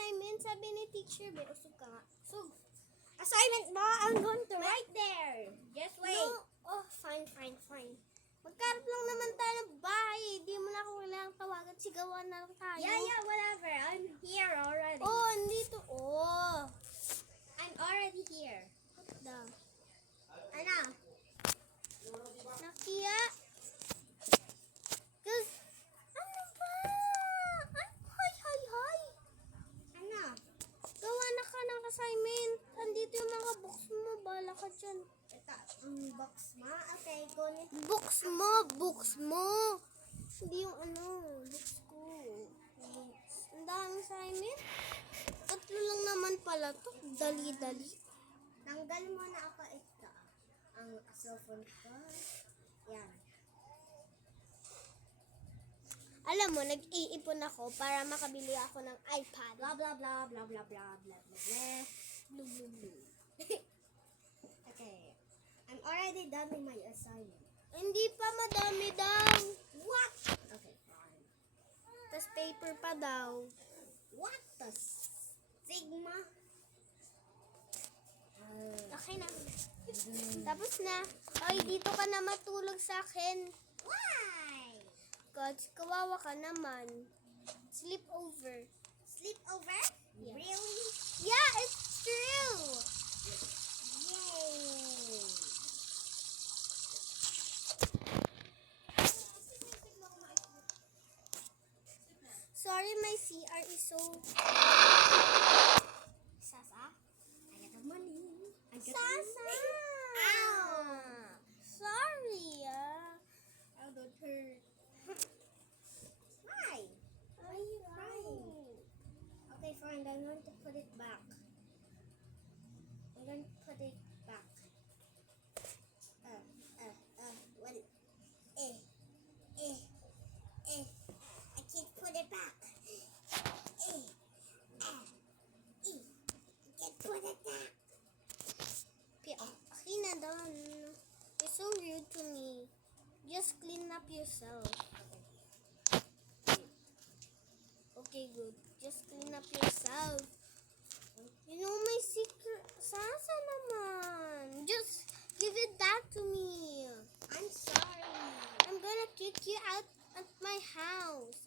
assignment? Sabi ni teacher, be, usog ka nga. So, assignment ba? I'm going to write there. Just wait. No. Oh, fine. Magkarap lang naman tayo ng bahay. Di mo na ako kailangang tawagan. Sigawan na lang tayo. Yeah, whatever. I'm here already. Oh, andito. Oh. I'm already here. What the? Ano? Nakia? Cause, ano ba? Hi. Ano? Gawa na ka ng assignment. Andito yung mga books mo. Bala ka dyan. Ito, box mo. Okay, kunin. Books mo. Hindi yung books ko. Ang daming assignment. 3 lang naman pala to. Dali-dali. Tanggal mo na ako ito. Ang cellphone ko. Yan. Alam mo, nag-iipon ako para makabili ako ng iPad. Blah, blah, blah, blah, blah, blah, blah, blah. Blue. Okay. I'm already done with my assignment. Hindi pa, madami daw. What? Okay, fine. Tapos paper pa daw. What the Sigma? Okay na. Tapos na. Ay, dito ka na matulog sa akin. Why? Cause kawawa ka naman. Sleep over. Sleep over? Yeah. Really? Yeah, it's true. Yay! Sorry, my CR is so... Sasa? I got the money. Sasa! Ow! Sorry, Ow, don't hurt. Why? Why are you crying? Okay, fine. I'm going to put it back. I'm going to put it back. I can't put it back. I can't put it back. Okay na done. You're so rude to me. Just clean up yourself. Okay, good. Just clean up yourself. You know my secret. Sasa naman. Just give it back to me. I'm sorry. I'm gonna kick you out at my house.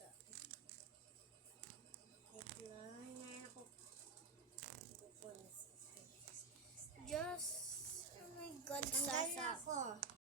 Wait lang. Ngayon ako. Just, oh my God, Tanggal na Sasa. ako.